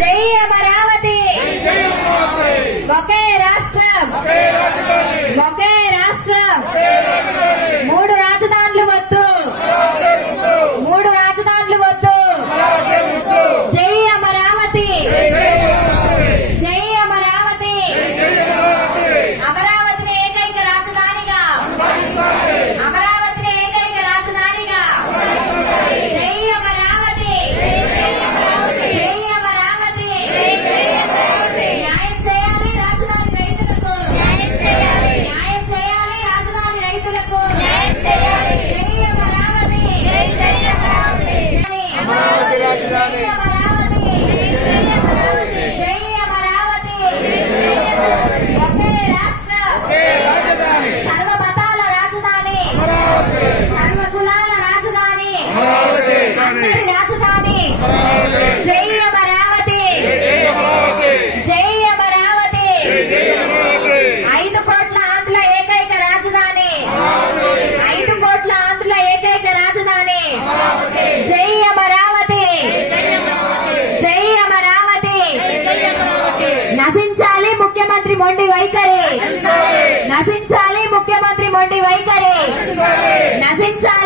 జై అమరావతి ఒకే రాష్ట్రం ఒకే రాష్ట్రం మూడు రాజధానులు వద్దు మూడు రాజధానులు వద్దు జై అమరావతి జై అమరావతి అమరావతిని ఏకైక రాజధానిగా అమరావతిని ఏకైక రాజధానిగా జై అమరావతి జై అమరావతి న్యాయం చేయాలి రాజధాని రైతులకు న్యాయం చేయాలి రాజధాని రైతులకు జై అమరావతి జై అమరావతి రాజధాని జై అమరావతి ఒకే రాష్ట్రం సర్వ మతాల రాజధాని సర్వ కులాల రాజధాని అందరి రాజధాని జై అమరావతి జై అమరావతి 5 కోట్ల ఆంధ్రుల ఏకైక రాజధాని 5 కోట్ల ఆంధ్రుల ఏకైక రాజధాని జై అమరావతి జై అమరావతి నశించాలి ముఖ్యమంత్రి మొండి వైఖరి నశించాలి ముఖ్యమంత్రి మొండి వైఖరి నశించాలి